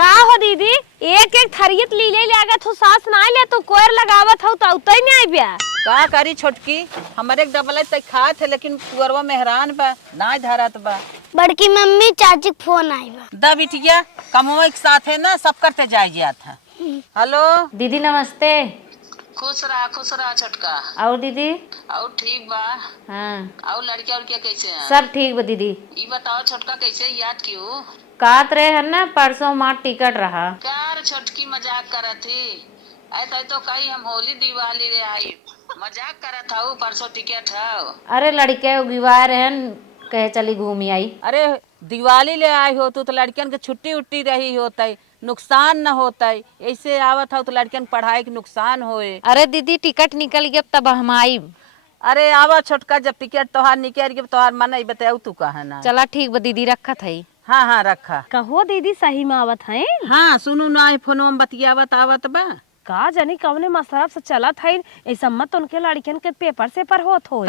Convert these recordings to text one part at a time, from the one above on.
का हो दीदी एक एक थरियत लीले लागत हो सास ना ले तो कोयर लगावत हो तो उतई नहीं आई बिया का करी छोटकी हमारे एक डबल तक खात है लेकिन पुअरवा मेहरान बा ना धरत बा। बड़की मम्मी चाची के फोन आई बा। दा बिटिया कमवा एक साथ है ना सब करते जाए जात है। हेलो दीदी नमस्ते। खुश रहा छोटका। और दीदी और ठीक बा। हाँ और लड़किया उड़किया कैसे हैं? सब ठीक बा दीदी। ये बताओ छोटका कैसे याद क्यों? कात रहे है ना परसों मार टिकट रहा। यार छोटकी मजाक करत थी। ऐसा तो कहीं हम होली दिवाली रे आई मजाक करत हूँ परसों टिकट है। अरे लड़के गिवाए रहन कहे चली घूमी आई। अरे दिवाली ले आई हो तो लड़कियन के छुट्टी उट्टी रही होता नुकसान न होता ऐसे आवत हो तो लड़कियन पढ़ाई के नुकसान होए। अरे दीदी टिकट निकल गया तब हम आई। अरे आवा छोटका जब टिकट तोहार निकल गया तोहार मन नहीं बताऊ तू कहा ना। चला ठीक बा दीदी रखा था। हाँ हाँ रखा। कहो दीदी सही में आवत है हाँ सुनू ना फोन बतियावत आवत बा का जानी कवने मसरफ से चलत है ऐसा मत उनके लड़कियन के पेपर से पर होत हो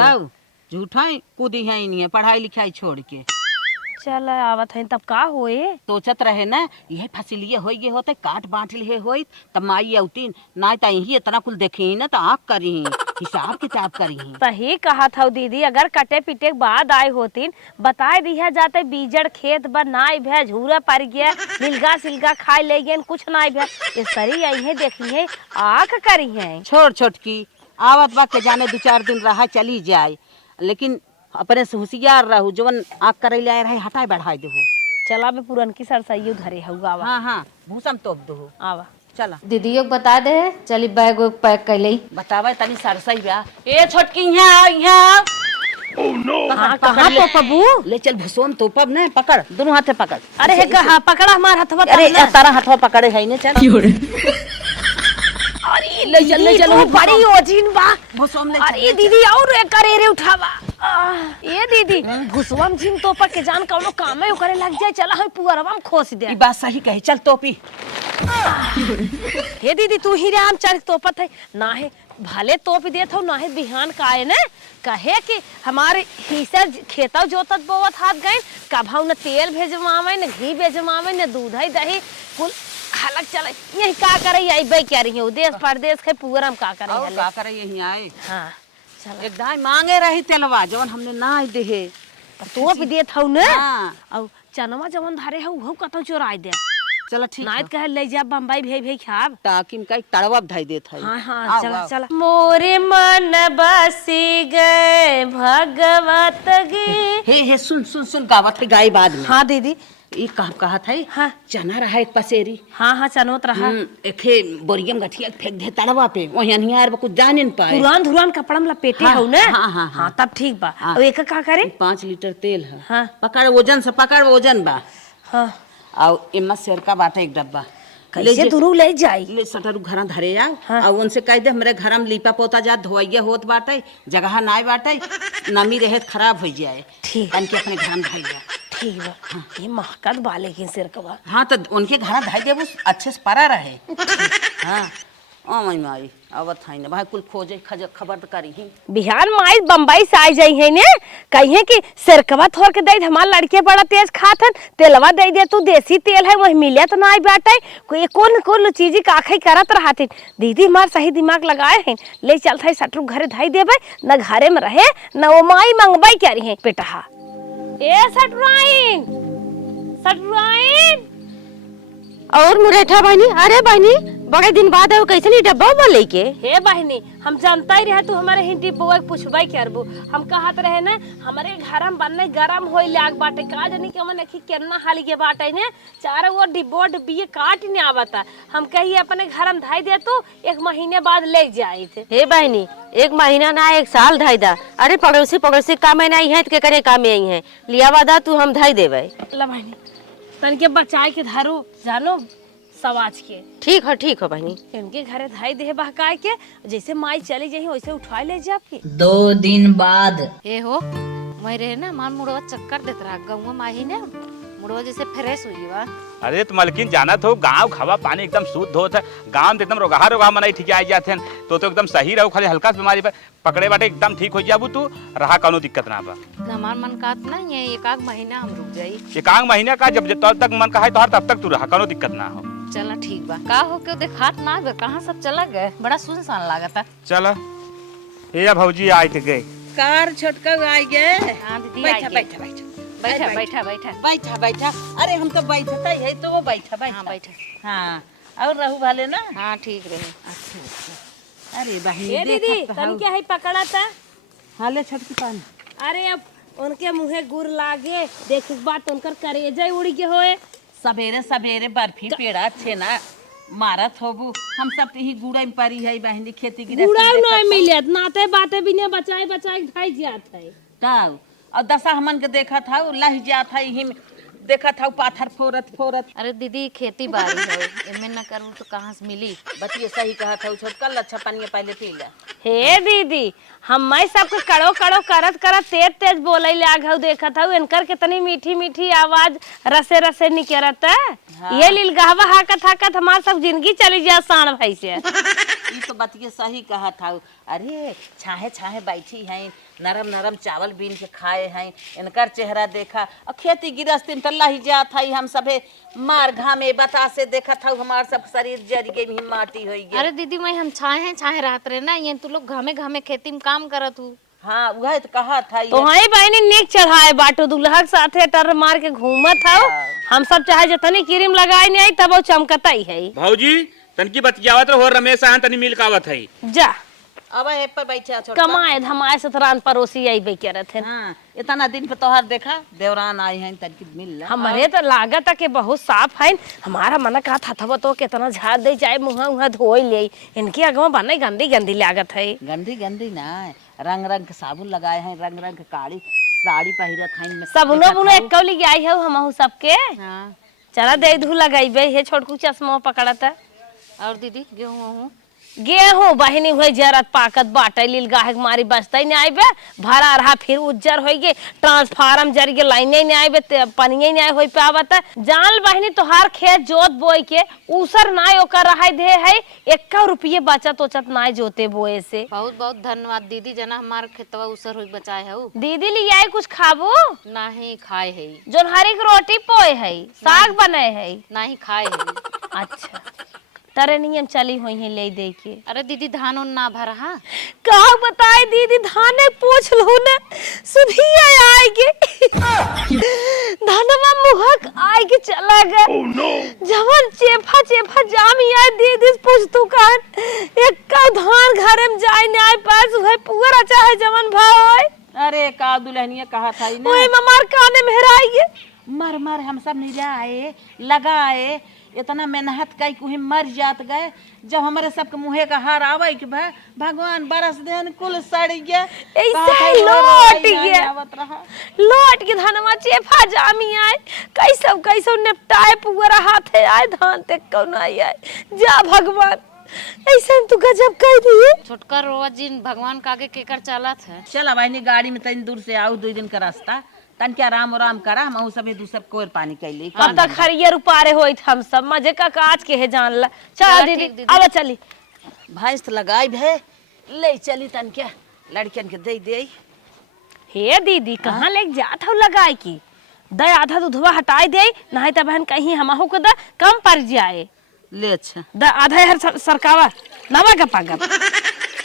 झूठा कूदी है नहीं पढ़ाई लिखाई छोड़ के चल आवत है तब का होए सोचत रहे ना यह फसिलिये हो ये होते काट बांट लिए होई तब माई औतीन ना त यही इतना कुल देखी ना तो आँख करी हिसाब किताब करी। सही कहा था दीदी अगर कटे पीटे के बाद आए होतीन बताए दिया जाते बीजड़ खेत बर नाई भे झूरा पड़ गया मिलगा सिलगा खाए ले गए कुछ नाई भे ये सरी आई है देखी है आँख करी है। छोड़ छोटकी आवत बा के जाने 2-4 दिन रहा चली जाए लेकिन अपने से होशियार रहू जवन आँख करे ले रहे हटाए बढ़ाई देहो। चला बे पुरन की सरसइयो घरे हुआ आवा। हाँ हाँ भूसम तोप दो आवा चला दीदी को बता दे चली बैग वैग पैक कर ली। बतावे तनी सरसई बा ए छोटकी यहाँ हाँ कहाँ तो पबू ले चल भुसोम तो पब ने पकड़ दोनों हाथे पकड़। अरे हे कहा पकड़ा हमार हथवा अरे तारा हथवा पकड़े है ने चल अरे ले चल बड़ी ओझिन बा भुसोम ले अरे दीदी और एक करे रे उठावा ये दीदी भुसवम झिन तो पर के जान कौनो काम है करे लग जाए चला हम पुअरवा में खोस दे। ई बात सही कही चल टोपी। हे दीदी तू ही रे हम चल तोपत है ना है भले तोप देत हो ना है बिहान का है ना कहे कि हमारे हिस्सा खेता जोतत बोवत हाथ गए कभाऊ न तेल भेजवावे न घी भेजवावे न दूध है दही कुल हलक चले यही का करे आई बे क्या रही है देश परदेश के पुअरम का करे और का करे यही आए। हां चल एक दाई मांगे रही तेलवा जवन हमने ना देहे तोप देत हौ न हाँ और चनवा जवन धारे हौ हौ कतौ चोराई दे चलो ठीक नाइत कहे ले जा बम्बई भे खाब ताकि का तड़वा धाई देत है। हाँ हाँ चला चला मोरे मन बसी गए भगवत गे हे सुन सुन सुन गावत है गाय बाद में। हाँ दीदी ये कहा था हाँ चना रहा एक पसेरी हाँ हाँ चनोत रहा एखे बोरियम गठिया फेंक दे तड़वा पे वही अनियार कुछ जाने न पाए पुरान धुरान कपड़ा में लपेटे हाँ, हौ ना हाँ, हाँ, हाँ तब ठीक बा हाँ। और एक का करे 5 लीटर तेल है हाँ पकड़ वजन से पकड़ वजन बा हाँ और इम्मा शेर का बाटा एक डब्बा कैसे दोनों ले जाई ले सटर घर धरे आओ हाँ। और उनसे कह दे हमरे घर में लीपा पोता जा धोइया होत बाटे जगह नाय बाटे नमी रहे खराब हो जाए ठीक इनके अपने घर में धइया ठीक बा हाँ। ये महकत बाले के सिर का बा हाँ तो उनके घर धइ देबो अच्छे से परा रहे। हाँ ओ माई माई आवत है ना भाई कुल खोजे खबर तो करी ही बिहार माई बम्बई से आई जाई है ने कहिए कि सिरकवा थोड़ के दे हमार लड़के बड़ा तेज खाथन तेलवा दे दे तू देसी तेल है वही मिले तो ना बाटे कोई कौन चीज काखई करत रहते दीदी हमार सही दिमाग लगाए हैं ले चलता है सटरू घरे धाई देबे न घरे में रहे न वो माई मंगबाई क्या रही है बेटा ए सटरुआइन सटरुआइन और मुरेठा बहनी अरे बहनी बड़े दिन बाद आयो कैसे नहीं डब्बा उब्बा लेके। हे बहनी हम जानता ही रहे तू हमारे हिंदी बुआ पूछबाई करबू हम कहत रहे ना हमारे घर में बनने गरम होई लाग बाटे का जानी कि हमने की केतना हाली के बाटे ने चार वो डिब्बो डिब्बी काट ने आवता हम कही अपने घर में धाई दे तू 1 महीने बाद ले जाई थे। हे बहनी 1 महीना ना 1 साल धाई दा। अरे पड़ोसी काम में आई है के करे काम में आई है लिया वादा तू हम धाई देवे ला बहनी तन के बचाए के धारू जानो सवाज के ठीक हो बहनी इनके घरे धाई दे बहकाए के जैसे माई चली जाही वैसे उठा ले जा आपकी 2 दिन बाद ए हो मैं रहे ना मान मुड़वा चक्कर देत रहा गाँव में आई ने मुड़वा जैसे फ्रेश हुई बा। अरे तो मलकिन जाना तो गांव हवा पानी एकदम शुद्ध होता है। गांव में एकदम रोगा मनाई ठीक आई जाते हैं तो एकदम सही रहो। खाली हल्का बीमारी पर पकड़े बाटे एकदम ठीक हो जाबू तू रहा कोनो दिक्कत ना बा। हमार मन का ना ये एक आध महीना हम रुक जाई। एक आध महीने का जब तब तक मन का है तो तब तक तू रहा कोनो दिक्कत ना हो। चला ठीक बा। का हो के देखात ना बे कहां सब चला गए, बड़ा सुनसान लागता। चल ये भौजी आए थे गए कार छोटका आई गए। हां दीदी बैठा आई बैठा बैठा बैठा बैठा बैठा बैठा बैठा। अरे हम तो बैठता ही है तो बैठा बैठा। हां बैठा। हाँ और रहू वाले ना। हां ठीक रहे। अच्छा अरे बहनी ए दीदी तन क्या है पकड़ा था। हाले छोटकी पानी। अरे अब उनके मुँहे गुर लागे देख बात उनकर करेजा उड़ी के होए। सवेरे सवेरे बर्फी पेड़ा अच्छे ना मारत होबू। हम सब तो ही गुड़ा में परी है बहनी खेती की गुड़ा नहीं मिलत नाते बाते बिना बचाए बचाए ढाई जात है। तब और दशा हमन के देखा था लह जात है ही देखा था पाथर फोरत फोरत। अरे दीदी खेती बाड़ी है एमे न करू तो कहां से मिली। बतिए सही कहा था छोटका लच्छा पानी पहले पी ले। हे दीदी हम सबके कड़ो कड़ो करत करत तेज तेज बोले ले आघऊ देखत हूँ इनकर कितनी मीठी मीठी आवाज रसे रसे निकलत है। ये लील गहवा हाकत हाकत हमार सब जिंदगी चली जा साण भाई से। ये तो बतिए सही कहा था। अरे छाहे छाहे बैठी हैं नरम नरम चावल बीन के खाए हैं इनकर चेहरा देखा और खेती गृहस्थी में तल्ला ही जात है। हम सभे मार घामे बता से देखा था हमार सब शरीर जर गई भी माटी हो गई। अरे दीदी मैं हम छाहे रहत रहे ना ये तू लोग घामे घामे खेती में काम करत हूँ। हाँ वह तो कहा था। तो हाई बहनी नेक चढ़ाए बाटो दुल्हा के साथे टर मार के घूमत हूँ। हम सब चाहे जतनी क्रीम लगाए नहीं आई तब वो चमकता ही है। भौजी तनकी बतियावत हो रमेश आन तनी मिल कावत है जा अब है पर बैठा छोटका कमाए धमाए सतरान पड़ोसी आई बे करत है। हाँ इतना दिन पे तोहर देखा देवरान आई हैं तनकी मिल हमारे तो लागत है कि बहुत साफ है। हमारा मन का था तो कितना झाड़ दे जाए मुँह उहा धोई ले इनकी अगवा बने गंदी गंदी लागत है। गंदी गंदी ना रंग रंग के साबुन लगाए हैं रंग रंग के काली साड़ी पहिरत हैं। सबनो बुनो एक कौली आई है हम सबके। हाँ चला दे धू लगाइबे हे छोटकू चश्मा पकड़ता। और दीदी गेहूं गेहूं बहनी हुए जरत पाकत बाटे लील गाहक मारी बचते नहीं आइबे भरा रहा फिर उज्जर हो गए ट्रांसफार्म जर के लाइने नहीं आइबे पनिये नहीं हो पावत। जान बहनी तोहार खेत जोत बोए के उसर नाय ओकर रहा दे है 1 रुपये बचत उचत नाय जोते बोए से। बहुत बहुत धन्यवाद दीदी जना हमार खेतवा उसर हो बचाए है। दीदी ले आई कुछ खाबो नहीं खाए है जोन हरी के रोटी पोए है साग बने है नहीं खाए है। अच्छा तरे नियम चली हुई है ले दे के। अरे दीदी धान उन ना भरा। हाँ कहा बताए दीदी धाने पूछ लो न सुधिया आएगे धनवा मुहक आएगे चला गए। जवन चेफा चेफा जामी आए दीदी पूछ तू कान एक का धान घरे में जाए न आए पास है पूरा चाहे जवन भाव है। अरे का दुल्हनिया कहा था ना ओए ममार काने मेहराइए मर मर हम सब नहीं जाए लगाए इतना मेहनत कई कुछ मर जात गए। जब हमारे सबके मुँहे का हार आवे कि भगवान बरस देन कुल सड़ गया ऐसे लौट गया लौट के धनवा चेफा जामी आए कैसो निपटाए पूरा हाथे आए धान ते कौन आए जा भगवान ऐसा तू गजब कह दिए। छोटका रोज जिन भगवान का आगे केकर चलत है। चल बहनी गाड़ी में तनी दूर से आओ 2 दिन का रास्ता तन क्या आराम करा हम सब दूसर कोर पानी कैली अब तक खरियर उपारे होई हम सब मजे का काज के है जान ला। चल दीदी अब चली भैंस लगाई भे ले चली तन क्या लड़कियन के दे हे दीदी कहाँ ले जात हो लगाए की दे आधा दूधवा हटाई दे नहीं तो बहन कहीं हमहू के द कम पड़ जाए ले। अच्छा द आधा हर सरकावा नवा का पागल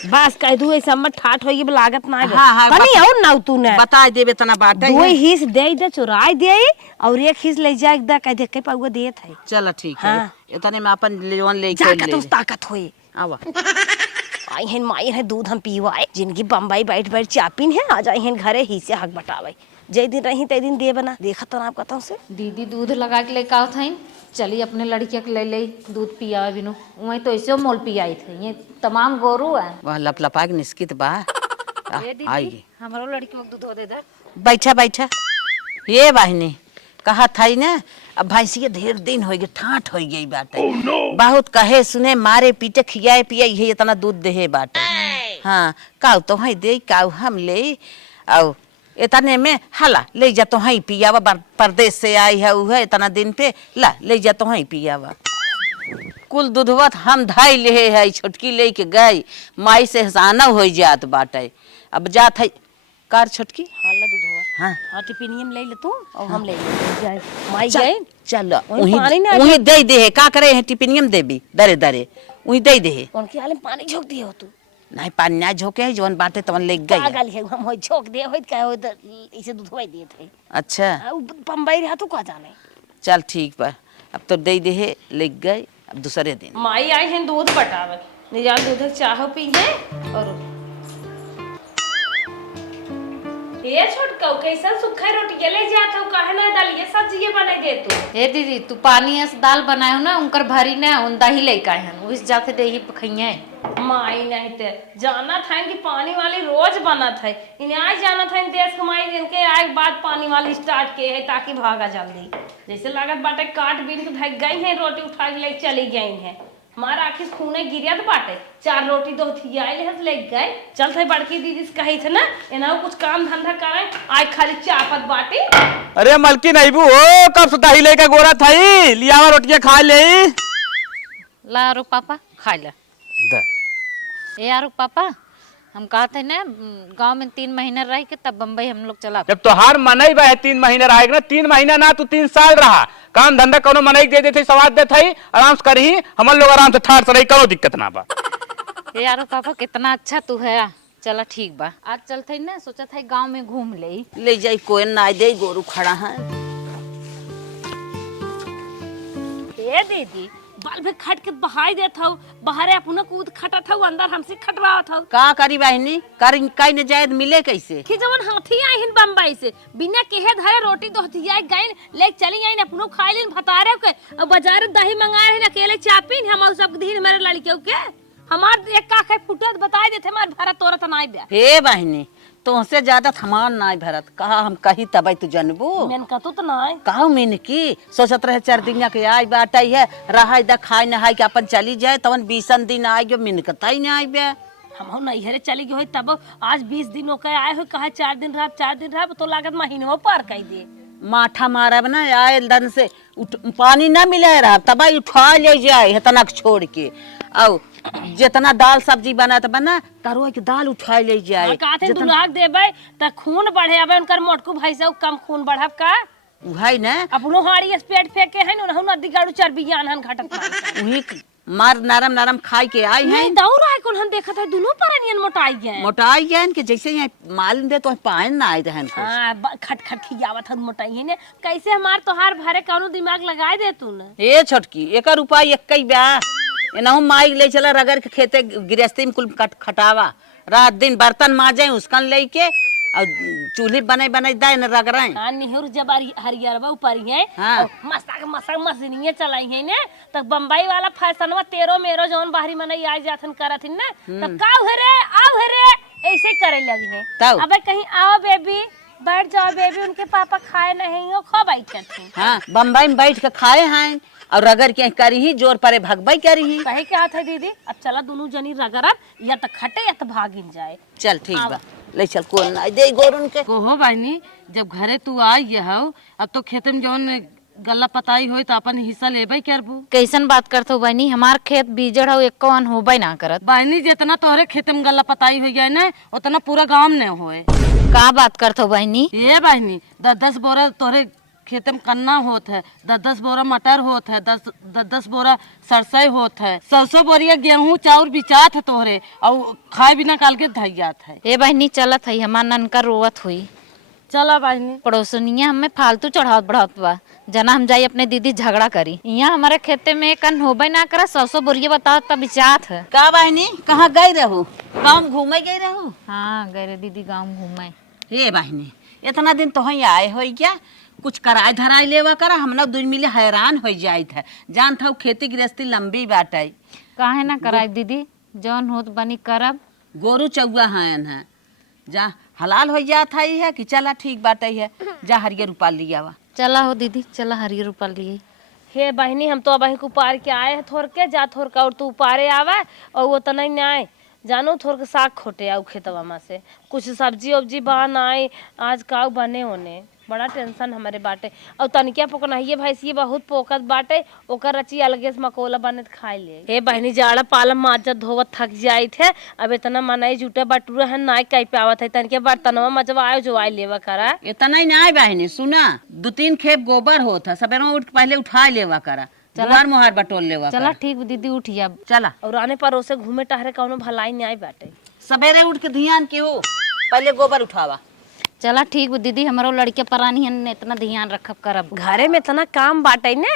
बस कह दू ऐसा मत ठाठ होई लागत ना है। हाँ, कनी और ना तूने बता देबे तना बात है। 2 हिस्स दे चुराई दे और 1 हिस्स ले जाए द कह दे के पागो देत है। चल ठीक है हाँ। इतने में अपन लेवन ले जा के का तो ताकत होई आवा आई हैं माई है दूध हम पीवाए जिनकी बम्बई बैठ बैठ चापिन है आ जाए हैं घरे ही से हक बटावे जे दिन रही ते दिन दे बना देखा तो ना कहता से दीदी दूध लगा के लेके आओ था चली अपने लड़किया के ले दूध पिया बिनु वही तो ऐसे मोल पियाई थे ये तमाम गोरू है वह लपलपा के निस्कित बा दीदी हमारो लड़की को दूध दे दे। बैठा बैठा ये बहनी कहा था ना अब भैंसिया ढेर दिन हो गए ठाठ हो गई बाटे बहुत कहे सुने मारे पीटे खियाए पिया ये इतना दूध दे बाटे। हाँ काऊ तो है दे काऊ हम ले आओ इतने में हला ले जा तो हई पियावा परदेश से आई है उ है इतना दिन पे ला ले जा तो हई पियावा कुल दूधवा हम धाई ले है छोटकी ले के गई माई से हसाना हो जात बाटे अब जात है कार छोटकी हाला दूधवा हाँ हाँ टिफिनियम ले ले तू और हम ले ले जाए माई गए चल वहीं पानी ना वही दे दे है का करे है टिफिनियम देबी दरे दरे वही दे दे है उनके हाल में पानी झोंक दिए हो तू नहीं पानी ना झोंके है जवन बाटे तवन ले गई पागल है हम हो झोंक दिए हो क्या हो इसे दूधवा दिए थे अच्छा बम्बई रहा तू का जाने चल ठीक बा अब तो दे दे है ले गई अब दूसरे दिन माई आई हैं दूध पटावे निजाल दूध चाह पी है और ये छोटका कैसा सूखा रोटी ले जात हो काहे ना डालिए सब्जी बने दे तू हे दीदी तू पानी ऐसे दाल बनायो ना उनकर भरी ना उनदा ही लेके आए हन उस जाते दे ही खइया माई नहीं ते जाना था कि पानी वाली रोज बना था इन्हें आज जाना था इन देश कमाई इनके आए बाद पानी वाली स्टार्ट किए है ताकि भागा जल्दी जैसे लागत बाटे काट बीन के भाग गई है रोटी उठा के ले चली गई है हमारा आखिर खूने गिरिया तो बाटे 4 रोटी दो थी आए ले गए चल थे बड़की दीदी से कही थे ना इन्हें कुछ काम धंधा करे आज खाली चापत बाटे अरे मलकी नहीं बू ओ कब से दही लेके गोरा थई लियावा रोटियां खा ले ला रो पापा खा ले ए यारो पापा हम कहा थे ना गांव में 3 महीना रह के तब बम्बई हम लोग चला जब तोहार मनई बा 3 महीने रहेगा ना 3 महीना ना तू 3 साल रहा काम धंधा कोनो मनई दे देते सवाद दे थई आराम से करही हमन लोग आराम से ठाड़ से रही कोनो दिक्कत ना बा ए यारो पापा कितना अच्छा तू है चला ठीक बा आज चलते ना सोचा था गांव में घूम ले जाई कोई ना दे गोरू खड़ा है ए दीदी बाल भी खट के बहाई देत हो बाहरे अपना कूद खटत हो अंदर हमसे खटवावत हो का करी बहनी करी काई न जायद मिले कैसे कि जवन हाथी आई हिन बम्बई से बिना केहे धरे रोटी दोहती आई गई ले चली आई अपनो खाई लिन भतारे के अब बाजार दही मंगाए हैं अकेले चापिन हम सब दिन मेरे लड़कियों के हमार एक का खाए फुटत बताई देते हमार भारत तोरत नाई बे हे बहनी तुमसे ज्यादा थमान नाई भरत कहा हम कही तब तू जनबू मैंने कहा तो नाई कहू मीन की सोचत रहे 4 दिन के आई बाटई है रहा दा खाई नहाई के अपन चली जाए तवन 20 दिन आई गयो मिन कतई ना आई बे हम नहीं हरे चली गई तब आज 20 दिनों के आए हो कहा 4 दिन रहा 4 दिन रहा तो लागत महीनों पार कई दे माठा मारब ना आए दन से पानी ना मिले रहा तब उठा ले जाए इतना छोड़ के औ जितना दाल सब्जी बना तो बना तरुआ के दाल उठा ले जाए कहते दुलाक देबे त खून बढ़े अबे उनकर मोटकू भाई से कम खून बढ़ब का भाई ना अपनो हाड़ी स्पेट फेंक के है न नदी गाड़ू चर्बी ज्ञान हन घटत वही मार नरम नरम खाई के आई है नहीं दौड़ आए कौन हम देखत है दोनों परनियन मोटाई गए मोटाई गए के जैसे यहाँ मालूम दे तो पान ना आए रहन हां खट खट खियावत हन मोटाई है ने कैसे हमार तोहार भरे कौनो दिमाग लगाए दे तू न ए छोटकी एकर उपाय एकई बा एनहु माई ले चला रगर के खेते गृहस्थी में कुल खटावा रात दिन बर्तन माजे उसकन लेके और चूल्ही बनाई बनाई दाई न रगराई हां निहुर जब हरियरवा ऊपर है हाँ। मस्ता के मसा मशीनिए चलाई है ने तब बम्बई वाला फैशनवा 13 मेरो जौन बाहरी मनई आ जाथन करथिन ना तब का हरे आओ हरे ऐसे करे लगी है तब अबे कहीं आओ बेबी बैठ जाओ बेबी उनके पापा खाए नहीं हो खा बैठे हाँ बम्बई में बैठ के खाए हैं और रगर के करी ही जोर परे भगबई करी ही कहे क्या था दीदी अब चला दोनों जनी रगरब या तो खटे या तो भागिन जाए चल ठीक बा ले चल कोन ना दे गोरुन के हो बहनी जब घरे तू आई हो अब तो खेत में जौन गल्ला पताई होई तो अपन हिस्सा लेबे करबू कैसन बात करत हो बहनी हमार खेत बीजड़ हो एक कौन होबे ना करत बहनी जितना तोहरे खेत में गल्ला पताई हो जाए ना उतना पूरा गांव में होए का बात करत हो बहनी ये बहनी 10-10 बोरा तोहरे खेत में कन्ना होत है 10-10 बोरा मटर होत है 10-10 बोरा सरसों होत है 100 बोरिया गेहूं चाउर बिचात है तोहरे और खाए बिना काल के धई जात है ए बहनी चलत है हमार ननका रोवत हुई चला बहनी पड़ोसनिया हमें फालतू चढ़ावत बढ़ावत बा जना हम जाई अपने दीदी झगड़ा करी यहाँ हमारे खेते में कन होबे ना करा 100 बोरिया बताओ तब बिचात है का बहनी कहाँ गई रहू गाँव घूमे गई रहू हाँ गए रे दीदी गाँव घूमे हे बहनी इतना दिन तो ही आए हो क्या कुछ कराए धराई लेवा करा हम लोग दुन मिले हैरान हो जाए थे जान था खेती गृहस्थी लंबी बाटे काहे ना कराए दीदी जौन होत बनी करब गोरू चौआ है जा हलाल हो जात है कि चला ठीक बाटे है जा हरियर रूपा लिया वा चला हो दीदी चला हरियर रूपा लिए हे बहनी हम तो अब को पार के आए हैं थोर के जा थोर का और तू पारे आवे और वो तो नहीं आए जानो थोड़ के साग खोटे आऊ खेतवा में से कुछ सब्जी उब्जी बनाए आज काऊ बने होने बड़ा टेंशन हमारे बाटे और तनिकिया पोकनाइए भैंसिए बहुत पोकत बाटे ओकर रची अलगे से मकोला बने खाए ले हे बहनी जाड़ा पालम माजत धोवत थक जाई थे अब इतना मनाई जुटे बटुरे है नाई कई पे आवत है तनिके बर्तनवा मजवा आयो जो आई लेवा करा इतना ही ना बहनी सुना 2-3 खेप गोबर होता सवेरे उठ पहले उठा लेवा करा जुगाड़ मुहार बटोल लेवा चला ठीक दीदी उठिया चला और आने पर उसे घूमे टहरे कौनो भलाई नहीं आई बाटे सवेरे उठ के ध्यान के हो पहले गोबर उठावा। चला ठीक दीदी हमारो लड़के परानी है इतना ध्यान रखब करब घरे में इतना काम बाटे ने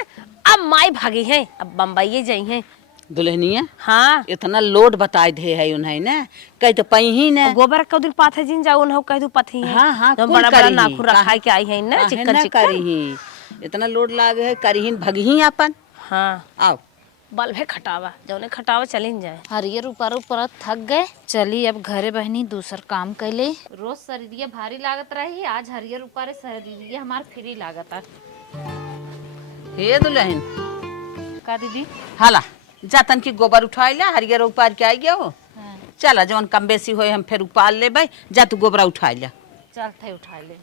अब माई भागी है अब बम्बई जाई है दुल्हनिया हाँ इतना लोड बताए दे है उन्हें ना कह तो पही ने गोबर कौ दिन पाथे जिन जाऊ न कह दू पथी है हाँ तो कुल बड़ा बड़ा करी नाखून ही। रखाई के आई है ना काहे चिकन ना चिकन करी इतना लोड लागे है करी भगही अपन हाँ आओ बल भे खटावा जौने खटावा चलिन जाए हरियर ऊपर ऊपर थक गए चली अब घरे बहनी दूसर काम कैले रोज शरीरिया भारी लागत रही आज हरियर ऊपर शरीरिया हमार फ्री लागत हे दुल्हन का दीदी हाला जातन की गोबर उठाई ले हरियर उपार के आई गया हो चला जवन कम बेसी होए हम फिर उपाल लेबै जा तू गोबरा उठाई ले चल थे उठा ले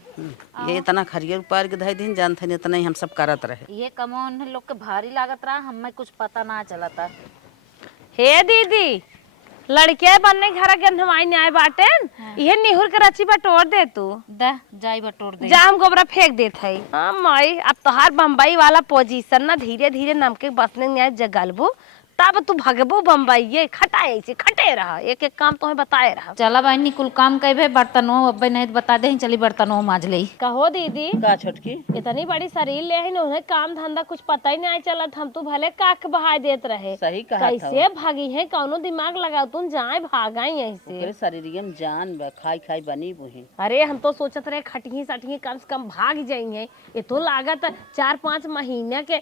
ये इतना हरियर उपार के धई दिन जानते नहीं इतना ही हम सब करत रहे ये कमौन लोग के भारी लागत रहा हमें कुछ पता ना चलता हे दीदी लड़के बनने घर गंधवाई न्याय बाटे ये निहुर के रची बटोर दे तू द जाई बटोर दे जा हम गोबरा फेंक देत है हाँ माई अब तोहार बम्बई वाला पोजीशन ना धीरे धीरे नमके बसने न्याय जगलबू तब तू भगबू बम्बई ये खटाए से खटे रहा एक एक काम तुम्हें बताए रहा चला बहनी कुल काम कहे बर्तनों अब नहीं बता दे चली बर्तनों माज ले कहो दीदी का छोटकी इतनी बड़ी शरीर ले है उन्हें काम धंधा कुछ पता ही नहीं चलत हम तो भले काक बहाय देत रहे सही कहा कैसे भागी है कौनो दिमाग लगाओ तुम जाए भागाई यहीं से तेरे शरीर में जान बा खाई खाई बनी बुही अरे हम तो सोचत रहे खटही सटही कम से कम भाग जाएंगे ये तो लागत 4-5 महीने के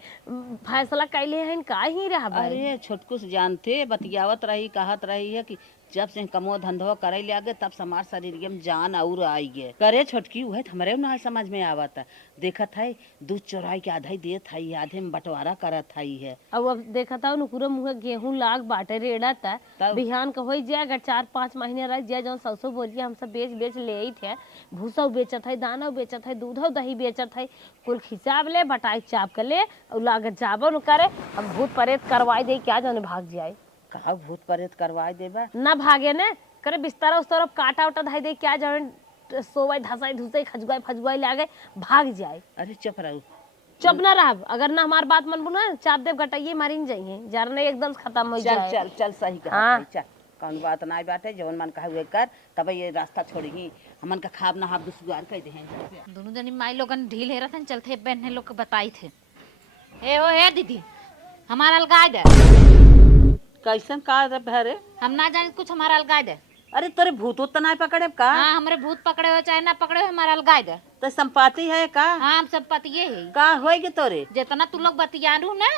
फैसला कैले हैं का ही रहा अरे छोटकू से जानते बतियावत रही कहत रही है कि जब से कमो धंधो करे लगे तब से हमार शरीर में जान और आई गए करे छोटकी वह हमारे ना समझ में आवत है देखत है दूध चोराई के आधा ही देत है आधे में बंटवारा करत है अब देखा था नुकुरा मुँह गेहूं लाग बाटे रेड़ा था बिहान का हो जाए अगर 4-5 महीने रह जाए जो सौसो बोलिए हम सब बेच ले ही थे भूसा बेचत है दाना बेचत है दूध दही बेचत है कुल खिसाब ले बटाई चाप कर ले और लागत जाबो न करे अब भूत प्रेत करवाई दे क्या जाने भाग जाए कहा भूत प्रेत करवा देबा ना भागे ने करे बिस्तर उस तरफ काटा उटा धाई दे क्या जाने सोवाई धसाई धुसाई खजुआई फजुआई लागे भाग जाए अरे चुप रहो चुप ना रह अगर ना हमार बात मन बुना चाप देव गटाइए मारिन जाइए जरने एकदम खत्म हो चल जाए चल चल सही कहा हाँ। चल कौन बात ना बाटे जवन मन कहे हुए कर तब ये रास्ता छोड़ी हमन का खाब ना हाफ दुसुगार कह दे दोनों जनी माई लोगन ढील हे रहते चलते बहने लोग के बताई थे हे ओ हे दीदी हमारा अलगाय दे कैसन का भरे हम ना जाने कुछ हमारा अलगाय दे अरे तोरे भूत तो ना पकड़े का हाँ हमरे भूत पकड़े हो चाहे ना पकड़े हो हमारा अलगाय दे तो संपत्ति है का हाँ हम सब पतिये है का होएगी तोरे जितना तू लोग बतियानू ना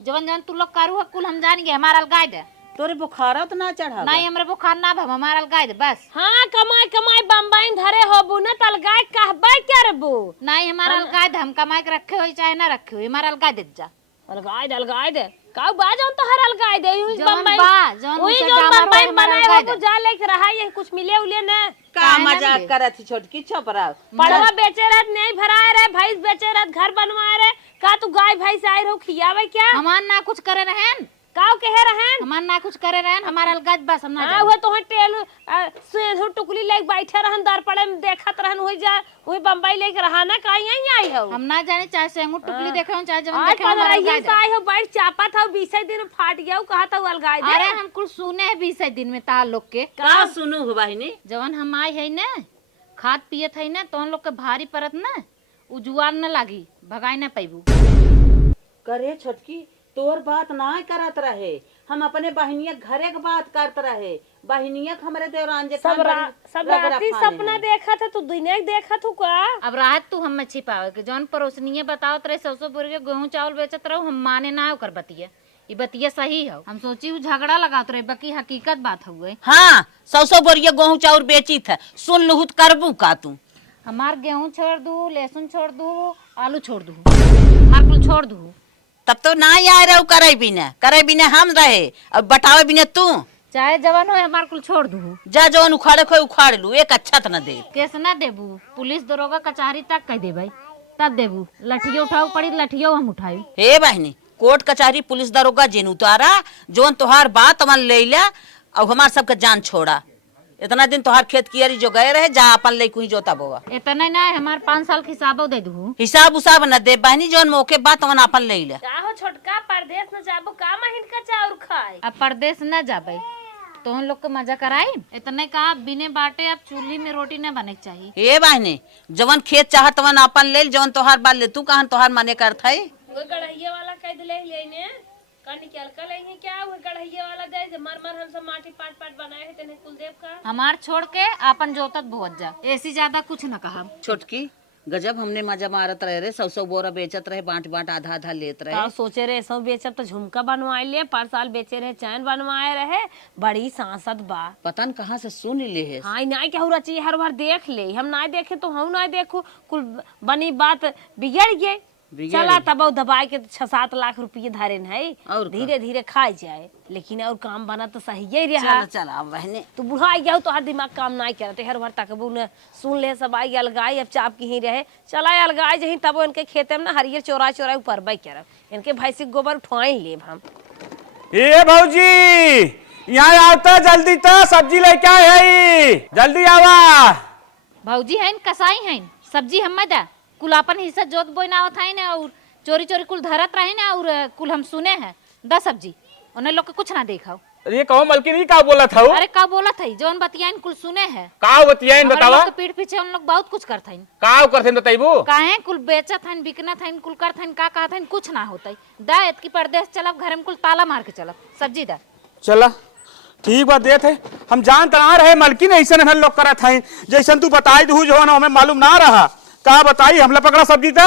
जवन जवन तू लोग करू है कुल हम जान गए हमारा अलगाय दे तोरे बुखारा तो ना चढ़ा नहीं हमरे बुखार ना भव हमारा अलगाय दे बस हाँ कमाई कमाई बम्बई धरे हो बु न तलगाय कहबाई क्या रे बु नहीं हमारा अलगाय दे हम कमाई के रखे हो चाहे ना रखे हो हमारा अलगाय दे जा अलगाय दे का बाजन तो हर अलगाय दे यूं जौन बम्बई बा, जौन वही उसे जो डामर बम्बई होए हमारा बनाए अलगाय हो दे। जा लेके रहा ये कुछ मिले उले ने का मजाक करत छोटकी चुप रहो पड़वा बेचे रहत नहीं भराए रहे भैंस बेचे रहत घर बनवाए रहे का तू गाय भैंस आए रहो खियावे क्या हमार ना कुछ करे रहन काव कहे रहन हमार ना कुछ करे रहन हमारा अलगाय बस हम ना हां जाने। वो तो टेल सेधु टुकली लेके बैठे रहन दर पड़े में देखत रहन होई जा वही बम्बई लेके रहा ना का यहीं आई हो हम ना जाने चाहे सेंगू टुकली देखे हो चाहे जवन आज देखे हो, हमारा पंद्रह अलगाय ही दे। साल हो बैठ चापा था 20 दिन फाट गया कहा था अलगाय दे अरे हम कुछ सुने है 20 दिन में तार लोग के का सुनू हो बहिनी जवन हम आई है ना खाद पियत है ना तो लोग के भारी परत ना उ जुआर न लागी भगाई ना पैबू करे छोटकी तोर बात ना करत रहे हम अपने बहनिया घरे के बात करत रहे बहनिया हमरे देवरान जे सब राती सपना देखा था तू दुनिया देखा तू का अब राहत तू हम छिपावे के जौन परोसनीय बतावत रहे सौसो बुर के गेहूं चावल बेचत रहो हम माने ना ओकर बतिया ई बतिया सही हो हम सोची उ झगड़ा लगात रहे बाकी हकीकत बात हुए हाँ 100 बोरिया गेहूं चाउर बेची था सुन लुहुत करबू का तू हमार गेहूं छोड़ दू लहसुन छोड़ दू आलू छोड़ दू हमार कुल छोड़ दू तब तो ना आए रहो करे बिना हम रहे अब बटावे बिना तू चाहे जवान हो हमार कुल छोड़ दू। जा जवन उखाड़े खोए उखाड़ लू, एक अच्छा त न दे। केस ना देबू, पुलिस दरोगा कचहरी तक कह देबै तब देबू। लठियो उठाऊ पड़ी, लठियो हम उठाई। हे बहनी, कोर्ट कचहरी पुलिस दरोगा जेन उतारा, जवन तोहार बात मन ले ला और हमार सबके जान छोड़ा। इतना दिन तोहार खेत कियारी जो गए रहे, जा अपन ले कुही जोता बोआ। इतना ना हमार 5 साल के हिसाबो दे दू। हिसाब उसाब न दे बहनी, जवन मौके बात तवन अपन ले ला। चाहो छोटका परदेश न जाबो का महीन का चाउर खाए। अब परदेश न जाबे तो हम लोग को मजा कराई। इतने कहा बिने बाटे अब चूल्ही में रोटी न बने चाहिए। हे बहनी, जवन खेत चाह तवन अपन ले, जवन तोहार बात ले, तू कहन तोहार माने कर थाई। वो गढ़ैया वाला कह दिले लेने का निकल कर लेंगे क्या? वो गढ़ैया वाला दे मर मर हम सब माटी पाट पाट बनाए है तेने कुलदेव का। हमार छोड़ के अपन जोतत बहुत जा, ऐसी ज्यादा कुछ न कहा। छोटकी गजब हमने मजा मारत रहे रे, 100 बोरा बेचत रहे, बांट बांट आधा आधा लेत रहे। का सोचे रहे सब बेचब तो झुमका बनवाए लिए, पर साल बेचे रहे चैन बनवाए रहे, बड़ी सांसद बा। पता न कहाँ से सुन ले है। हाँ नहीं क्या हुआ चाहिए, हर बार देख ले, हम ना देखे तो हम ना देखो, कुल बनी बात बिगड़ गई। चला तब दबाई के 6-7 लाख रुपये धारे है, और धीरे धीरे खाई जाए, लेकिन और काम बना तो सही ही रहा। चल चल अब बहने, तू बुढ़ा गया तो हर दिमाग काम नहीं करते, हर बार तक ने सुन ले सब आई अलगाई, अब चाप की ही रहे चला अलगाई जही, तब इनके खेते में ना हरियर चोरा चोरा ऊपर बाई कर इनके भैंसी गोबर उठवाई ले हम। ए भौजी यहाँ आवता जल्दी, तो सब्जी लेके आए है, जल्दी आवा। भौजी है कसाई है, सब्जी हम दा कुल अपन हिस्सा जोत बोई ना होता है ना, और चोरी चोरी कुल धरत रहे ना, और कुल हम सुने हैं 10 सब्जी उन्हें लोग के कुछ ना देखा। ये कहो मलकिनी का बोला था? अरे का बोला था जौन बतियाइन कुल सुने हैं। का बतियाइन बतावा? पीठ पीछे उन लोग बहुत कुछ करते हैं। का करते बताइबो? काहे कुल बेचत हैं, बिकनत हैं, कुल करत हैं, का कहत हैं, कुछ ना होता है। दा एत की परदेश चलब, घर में कुल ताला मार के चलब, सब्जी दा। चला ठीक बात देत है, हम जान तना रहे मलकिन ऐसे न लोग करत हैं, जैसन तू बताई दू जो ना हमें मालूम ना रहा। का बताई हमला पकड़ा सब्जी था,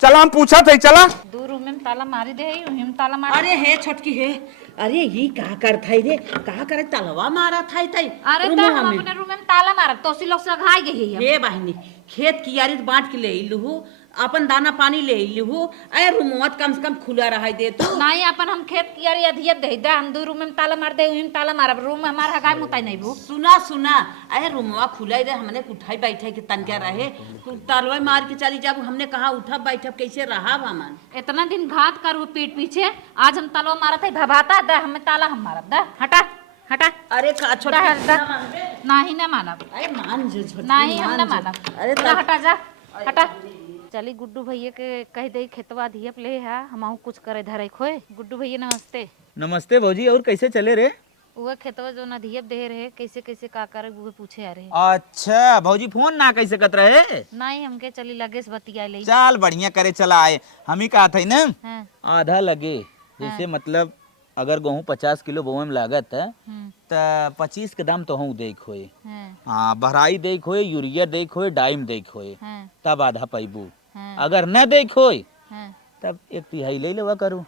चला हम पूछा थे, चला 2 रूम में ताला मारी दे, हम ताला मार। अरे हे छोटकी हे, अरे ये का कर थाई रे, का करे तलवा मारा थाई थाई। अरे तो हम अपने रूम में ताला मारब तो उसी लोग से घाई गई है। हे बहनी, खेत की यारी बांट के ले लूहू, अपन दाना पानी ले लूहू, अरे रूमत कम से कम खुला रहा दे तू। नहीं अपन हम खेत की यारी अधियत दे दा, हम 2 रूम में ताला मार दे, हम ताला मारब, रूम में हमार हगाई मुताई नहीं भू। सुना सुना, अरे रूमवा खुला ही रहे, हमने उठाई बैठे के तन क्या रहे, तू तालवा मार के चली जाबू, हमने कहा उठब बैठब कैसे रहा हमन। इतना दिन घात करू पीठ पीछे, आज हम ताला मारत है भभाता दा, हमें ताला हम मारब दा, हटा हटा। अरे का छोटा नहीं ना मानब, अरे मान जो छोटा, नहीं हम ना मानब। अरे हटा जा हटा। चली गुड्डू भैया के कह दे खेतवा धियप ले है, हम कुछ करे धरे खोए। गुड्डू भैया नमस्ते। नमस्ते भौजी, और कैसे चले रे? वो खेतवा जो नधियप दे रहे, कैसे कैसे का करे वो पूछे आ रहे। अच्छा भौजी, फोन ना कैसे कत रहे? नहीं हमके चली लगे से बतिया ले। चाल बढ़िया करे चला आए, हम ही कहा था ना। हाँ। आधा लगे, जैसे मतलब अगर गेहूँ 50 किलो बोए में लागत है तो 25 के दाम तो हूँ देख होए। हाँ, बहराई देख होए, यूरिया देख होए, डाइम देख होए, तब आधा पैबू। अगर न देख होए तब 1/3 ले लेवा करू।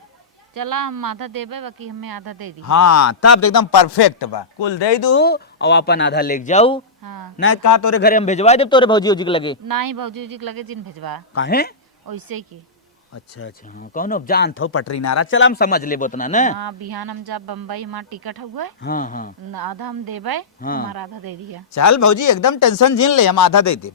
चला हम आधा देबे, बाकी हमें आधा दे दी। हाँ तब एकदम परफेक्ट बा, कुल दे दू और अपन आधा लेके जाऊ। हाँ। न कहा तोरे घरे हम भेजवा देब, तोरे भौजी उजी के लगे। नहीं भौजी उजी के लगे जिन भेजवा। काहे? वैसे ही की। अच्छा अच्छा, हाँ कौन जान थो पटरी नारा, चल हम समझ ले उतना न। हाँ बिहान हम जब बम्बई हमारा टिकट हुआ, हाँ हाँ आधा हम देबे, हमारा आधा दे दिया। चल भौजी एकदम टेंशन झील ले, हम आधा दे दे,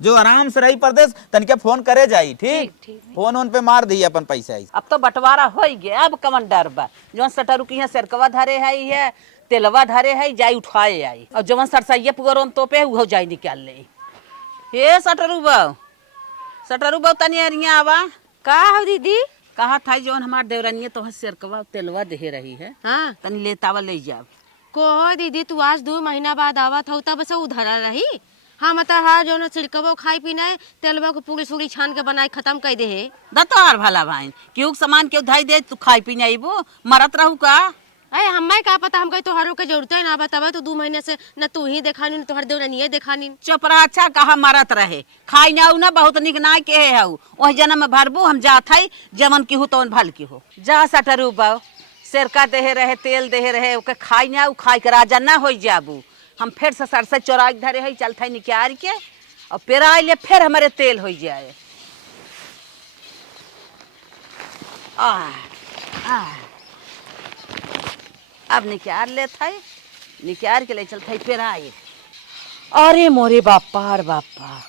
जो आराम से रही परदेश, तनिके फोन करे जाई, ठीक? फोन उन पे मार दी अपन पैसा। अब तो बंटवारा हो गया, अब कमन डर बा। जो सटरू की यहाँ सरकवा धरे है, तेलवा धरे है, जाई उठाए आई, और जवन सरसैया पुगरों तो पे वो जाई निकाल ले। हे सटरू बाऊ तनी अरिया आवा। का हो दीदी? कहा था जवन हमार देवरनिया तो सरकवा तेलवा दे रही है, हाँ तनी लेतावा ले जाओ। को दीदी तू आज 2 महीना बाद आवत हो, तब से उधरा रही। हाँ मतलब हाँ जो न छिड़कबो खाई पीना है, तेलवा को पूरी सूरी छान के बनाए खत्म कर दे है। दतार भला भाई, केहू सामान केहू धाई दे तू खाई पी आईबो, मरत रहू का? अरे हमें का पता, हमको तोहरों के जरूरत है ना, बतावा तो 2 महीने से न तू ही देखा, तोहर देवरनिया देखा। चपरा अच्छा कहा मरत रहे, खाई ना ना बहुत निक ना के है हऊ, वही जन्म में भरबू हम जात है, जमन की हो तवन भल की हो। जा सटरू बाऊ, सिरका देहे रहे, तेल देहे रहे, ओके खाई ना खाई के राजा ना हो जाबू। हम फिर से सरसे चौराई धरे है, चलते है निकाल के, और पेरा ले फिर हमारे तेल हो जाए। अब निकाल ले थाई, निकाल के ले चल थाई पेराए। अरे मोरे बापा रे बापा,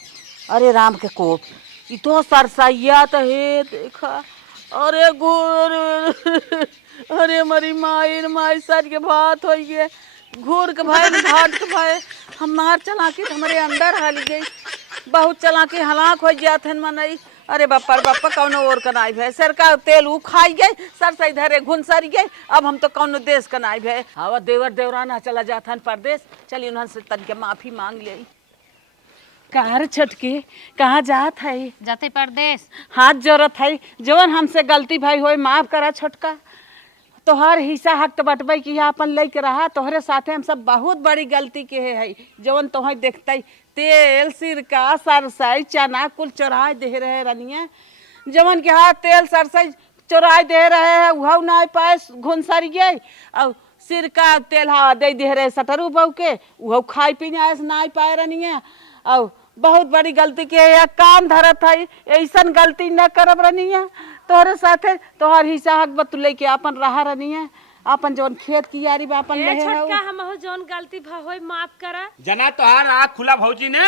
अरे राम के कोप, ई तो सरसैया तो हे देखा। अरे घूर, अरे मरी माई सर के भात हो गए, घूर के भाई भात के भाई हमार चला के हमारे अंदर हाली गई, बहुत चला के हलाक हो जाते हैं मनई। अरे बापा रे बापा, कौनो और कनाई भे, सर का तेल ऊ खाई गए, सर से धरे घुन सर गए, अब हम तो कौनो देश कनाई भे। हवा देवर देवराना चला जाता है परदेश, चलिए उन्होंने से तन के माफी मांग ली। कहाँ रे छटकी, कहाँ जात है? जाते परदेश। हाथ जोरत है, जवन हमसे गलती भाई होए माफ करा छोटका, तोहर हिस्सा हक तो बटबई की अपन लेके रहा, तोहरे साथे हम सब बहुत बड़ी गलती के है, जवन तोह देखते तेल सिरका सरसई चना कुल चोराए दे रहे रनिया, जवन के हाथ तेल सरसई चोराए दे रहे है वह ना पाए घुनसर गए, और सिरका तेल हा दे रहे सटरू बहू के वह खाई पीने आए ना पाए रनिया, और बहुत बड़ी गलती के है, कान धरत है, ऐसन गलती न करब रनिया, तोहरे साथे तोहर हिस्सा हक बतु लेके अपन रहा रनिया, अपन जवन खेत की यारी बा अपन ले छोटका हम हो जौन गलती होई माफ करा। जना तोहार आँख खुला भौजी ने,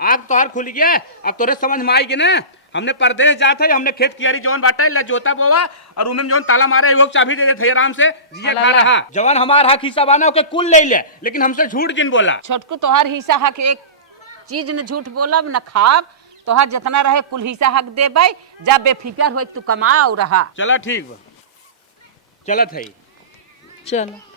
आँख तोहार खुल गया, अब तोरे समझ में आई के ने, हमने परदेश जात है, हमने खेत कियारी जवन बाटे ला जोता बोवा और उनमें जवन ताला मारे वो चाबी दे देते आराम से जिए खा रहा, जवन हमार हक हिस्सा बाना ओके कुल ले ले, लेकिन हमसे झूठ किन बोला। छोटकू तोहार हिस्सा हक एक चीज न झूठ बोलब न खाब, तोहार जितना रहे कुल हिस्सा हक दे भाई, जब बेफिकर हो तू कमा और रहा। चला ठीक बा, चलत है। चलो।